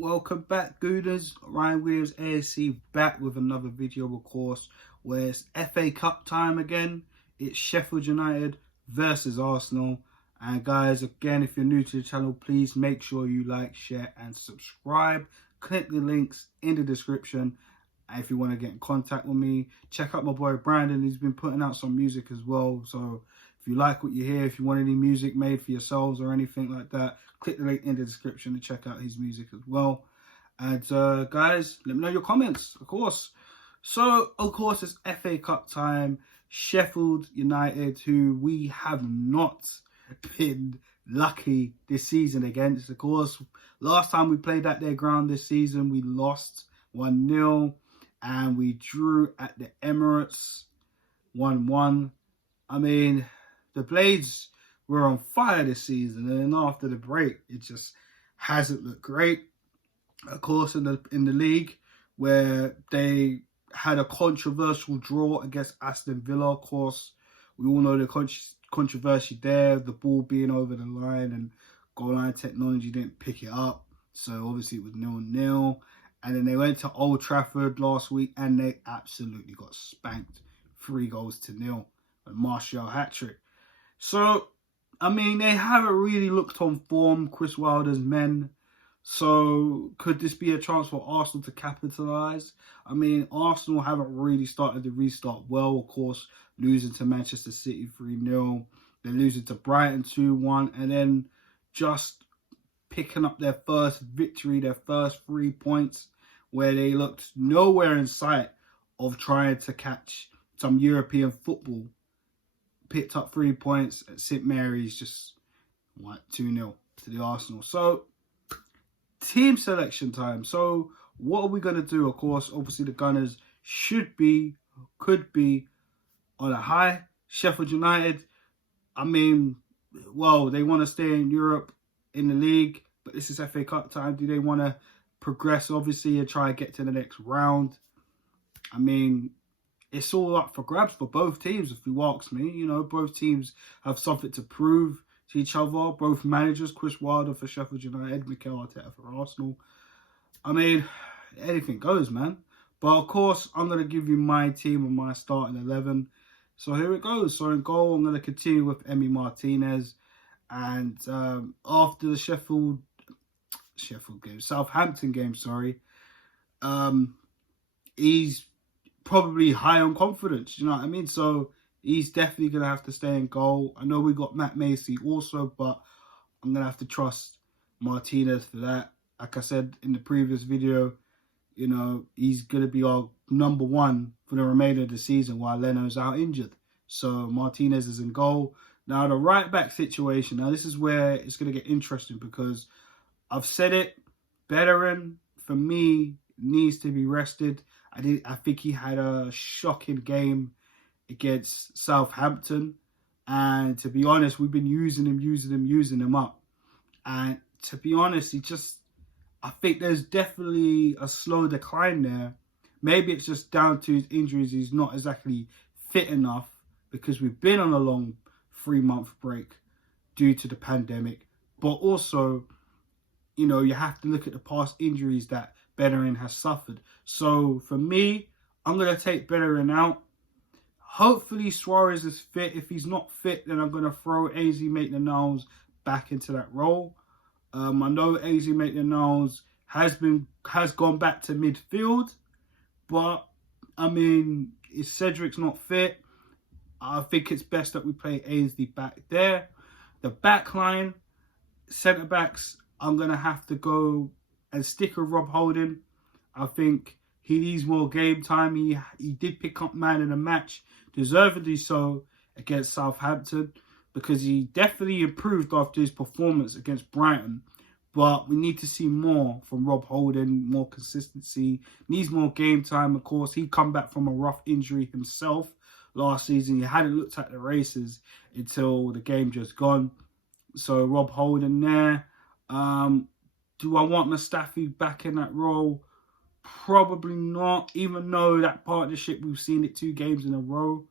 Welcome back, Gooners. Ryan Williams ASC back with another video, of course, where it's FA Cup time again. It's Sheffield United versus Arsenal. And guys, again, if you're new to the channel, please make sure you like, share and subscribe. Click the links in the description. And if you want to get in contact with me, check out my boy Brandon. He's been putting out some music as well. So if you like what you hear, if you want any music made for yourselves or anything like that, click the link in the description to check out his music as well. And guys, let me know your comments, of course. So, of course, it's FA Cup time. Sheffield United, who we have not been lucky this season against. Of course, last time we played at their ground this season, we lost 1-0. And we drew at the Emirates 1-1. I mean, the Blades were on fire this season, and then after the break, it just hasn't looked great. Of course, in the league, where they had a controversial draw against Aston Villa. Of course, we all know the controversy there, the ball being over the line and goal line technology didn't pick it up. So obviously it was 0-0. And then they went to Old Trafford last week and they absolutely got spanked 3-0. A Martial hat-trick. So, I mean, they haven't really looked on form, Chris Wilder's men. So, could this be a chance for Arsenal to capitalise? I mean, Arsenal haven't really started the restart well. Of course, losing to Manchester City 3-0. They're losing to Brighton 2-1. And then just picking up their first victory, their first 3 points, where they looked nowhere in sight of trying to catch some European football. Picked up 3 points at St Mary's, just 2-0 to the Arsenal. So, team selection time. So, what are we going to do? Of course, obviously the Gunners could be on a high. Sheffield United, I mean, well, they want to stay in Europe in the league, but this is FA Cup time. Do they want to progress, obviously, and try and get to the next round? I mean, it's all up for grabs for both teams, if you ask me. You know, both teams have something to prove to each other. Both managers, Chris Wilder for Sheffield United, Mikel Arteta for Arsenal. I mean, anything goes, man. But, of course, I'm going to give you my team and my starting 11. So, here it goes. So, in goal, I'm going to continue with Martinez. And after the Southampton game, he's probably high on confidence, you know what I mean? So he's definitely going to have to stay in goal. I know we got Matt Macy also, but I'm going to have to trust Martinez for that. Like I said in the previous video, you know, he's going to be our number one for the remainder of the season while Leno's out injured. So Martinez is in goal. Now, the right-back situation, now this is where it's going to get interesting because I've said it, Bellerin, for me, needs to be rested. I think he had a shocking game against Southampton. And to be honest, we've been using him up. And to be honest, I think there's definitely a slow decline there. Maybe it's just down to his injuries. He's not exactly fit enough because we've been on a long 3-month break due to the pandemic. But also, you know, you have to look at the past injuries that Bellerin has suffered. So for me, I'm going to take Bellerin out. Hopefully Suarez is fit. If he's not fit, then I'm going to throw AZ Maitland-Niles back into that role. I know AZ Maitland-Niles has gone back to midfield, but I mean, if Cedric's not fit, I think it's best that we play AZ back there. The back line, centre-backs, I'm going to have to go and stick with Rob Holding. I think he needs more game time. He did pick up man of the match, deservedly so, against Southampton, because he definitely improved after his performance against Brighton. But we need to see more from Rob Holding, more consistency. Needs more game time, of course. He come back from a rough injury himself last season. He hadn't looked at the races until the game just gone. So Rob Holding there. Do I want Mustafi back in that role? Probably not, even though that partnership, we've seen it 2 games in a row.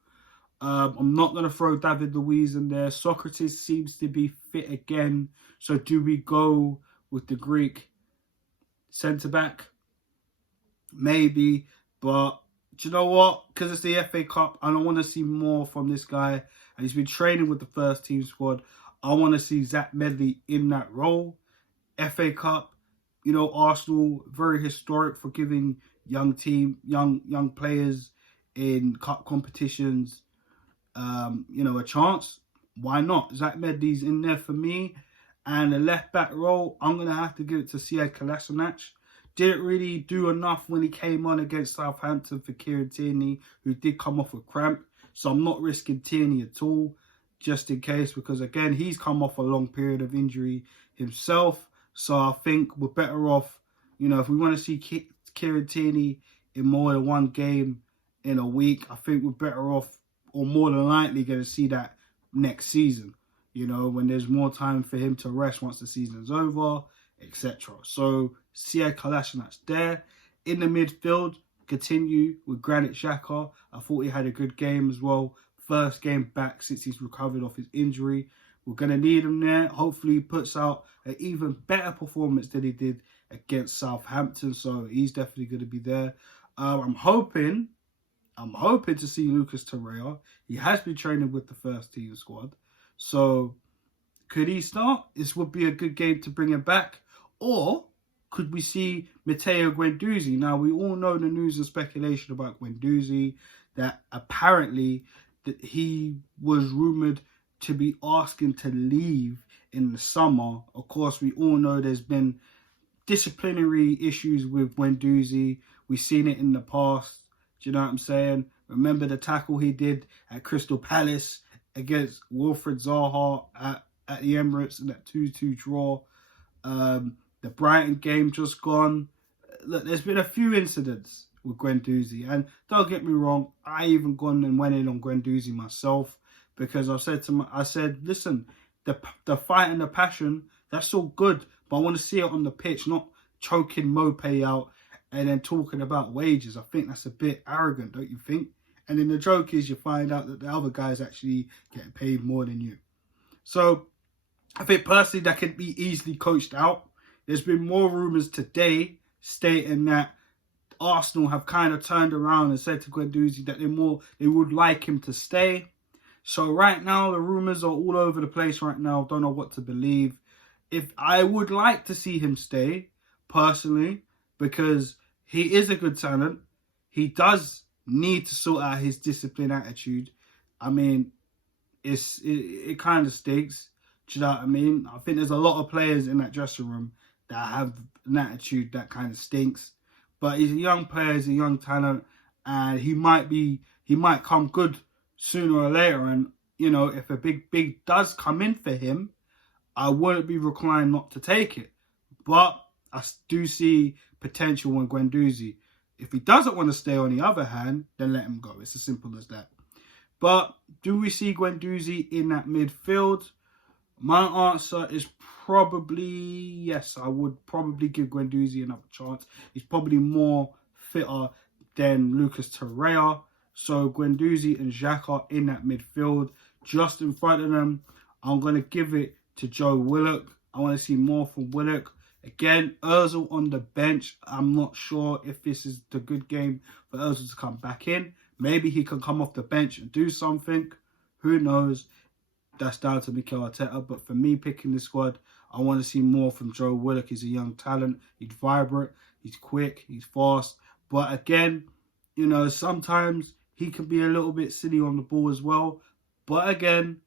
I'm not going to throw David Luiz in there. Socrates seems to be fit again. So do we go with the Greek centre-back, maybe. But do you know what? Because it's the FA Cup, and I want to see more from this guy. And he's been training with the first team squad. I want to see Zach Medley in that role. FA Cup, you know, Arsenal, very historic for giving young players in cup competitions, you know, a chance. Why not? Zach Medley's in there for me. And the left back role, I'm going to have to give it to Kolasinac. Didn't really do enough when he came on against Southampton for Tierney, who did come off a cramp. So I'm not risking Tierney at all, just in case, because again, he's come off a long period of injury himself. So I think we're better off, you know, if we want to see Tierney in more than one game in a week, I think we're better off, or more than likely going to see that next season, you know, when there's more time for him to rest once the season's over, etc. So Kolasinac there. In the midfield, continue with Granit Xhaka. I thought he had a good game as well. First game back since he's recovered off his injury. We're going to need him there. Hopefully he puts out an even better performance than he did against Southampton. So he's definitely going to be there. I'm hoping to see Lucas Torreira. He has been training with the first team squad. So could he start? This would be a good game to bring him back. Or could we see Matteo Guendouzi? Now, we all know the news and speculation about Guendouzi, that apparently that he was rumoured to be asking to leave in the summer. Of course, we all know there's been disciplinary issues with Guendouzi. We've seen it in the past. Do you know what I'm saying? Remember the tackle he did at Crystal Palace against Wilfried Zaha at the Emirates in that 2-2 draw. The Brighton game just gone. Look, there's been a few incidents with Guendouzi. And don't get me wrong, I even gone and went in on Guendouzi myself, because I said, listen, the fight and the passion, that's all good, but I want to see it on the pitch, not choking Mopé out and then talking about wages. I think that's a bit arrogant, don't you think? And then the joke is you find out that the other guy's actually getting paid more than you. So I think personally that could be easily coached out. There's been more rumours today stating that Arsenal have kind of turned around and said to Guendouzi that they would like him to stay. So right now the rumours are all over the place right now. Don't know what to believe. If I would like to see him stay personally, because he is a good talent. He does need to sort out his discipline attitude. I mean, it kind of stinks. Do you know what I mean? I think there's a lot of players in that dressing room that have an attitude that kind of stinks. But he's a young player, he's a young talent, and he might come good sooner or later. And, you know, if a big does come in for him, I wouldn't be reclined not to take it. But I do see potential in Guendouzi. If he doesn't want to stay, on the other hand, then let him go. It's as simple as that. But do we see Guendouzi in that midfield? My answer is probably yes. I would probably give Guendouzi another chance. He's probably more fitter than Lucas Torreira. So Guendouzi and Xhaka in that midfield. Just in front of them, I'm going to give it to Joe Willock. I want to see more from Willock. Again, Ozil on the bench. I'm not sure if this is the good game for Ozil to come back in. Maybe he can come off the bench and do something. Who knows? That's down to Mikel Arteta. But for me, picking the squad, I want to see more from Joe Willock. He's a young talent. He's vibrant. He's quick. He's fast. But again, you know, sometimes he can be a little bit silly on the ball as well. But again,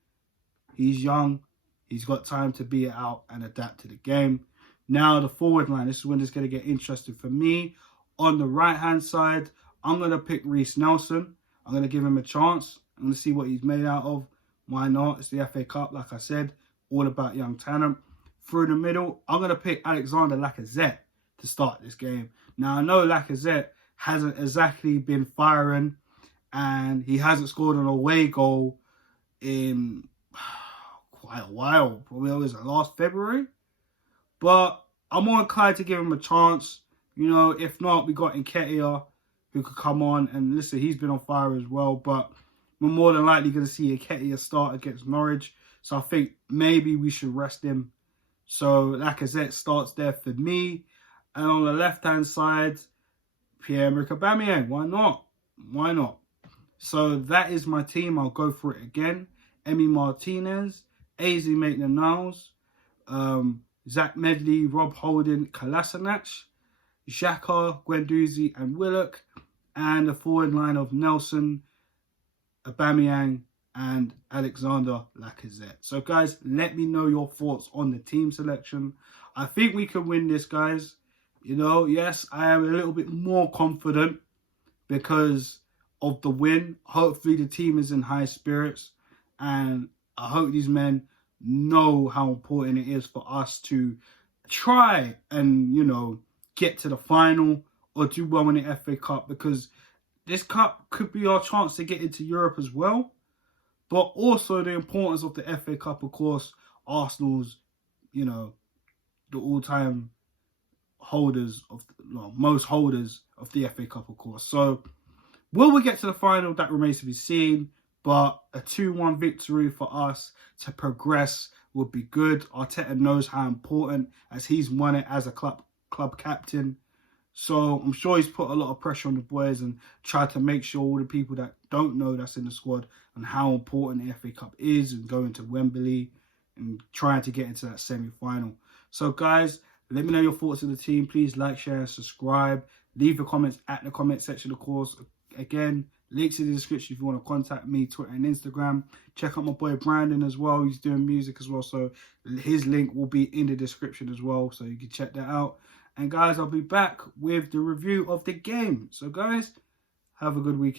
he's young. He's got time to be out and adapt to the game. Now, the forward line. This is when it's going to get interesting for me. On the right-hand side, I'm going to pick Reiss Nelson. I'm going to give him a chance. I'm going to see what he's made out of. Why not? It's the FA Cup, like I said. All about young talent. Through the middle, I'm going to pick Alexander Lacazette to start this game. Now, I know Lacazette hasn't exactly been firing, and he hasn't scored an away goal in quite a while. Probably was it last February? But I'm more inclined to give him a chance. You know, if not, we got Nketiah who could come on. And listen, he's been on fire as well. But we're more than likely going to see Nketiah start against Norwich. So I think maybe we should rest him. So Lacazette starts there for me. And on the left-hand side, Pierre-Emerick Aubameyang. Why not? Why not? So that is my team. I'll go for it again. Martinez, Maitland-Niles, Zach Medley, Rob Holding, Kolasinac, Xhaka, Guendouzi and Willock, and a forward line of Nelson, Aubameyang and Alexander Lacazette. So guys, let me know your thoughts on the team selection. I think we can win this, guys. You know, yes, I am a little bit more confident because of the win. Hopefully the team is in high spirits, and I hope these men know how important it is for us to try and, you know, get to the final or do well in the FA Cup, because this cup could be our chance to get into Europe as well. But also the importance of the FA Cup, of course, Arsenal's, you know, the all-time holders of, well, most holders of the FA Cup, of course. So will we get to the final? That remains to be seen. But a 2-1 victory for us to progress would be good. Arteta knows how important, as he's won it as a club captain. So I'm sure he's put a lot of pressure on the boys and tried to make sure all the people that don't know that's in the squad and how important the FA Cup is, and going to Wembley and trying to get into that semi-final. So guys, let me know your thoughts on the team. Please like, share and subscribe. Leave your comments at the comment section, of course. Again, links in the description if you want to contact me, Twitter and Instagram. Check out my boy Brandon as well. He's doing music as well, so his link will be in the description as well, so you can check that out. And guys, I'll be back with the review of the game. So guys, have a good weekend.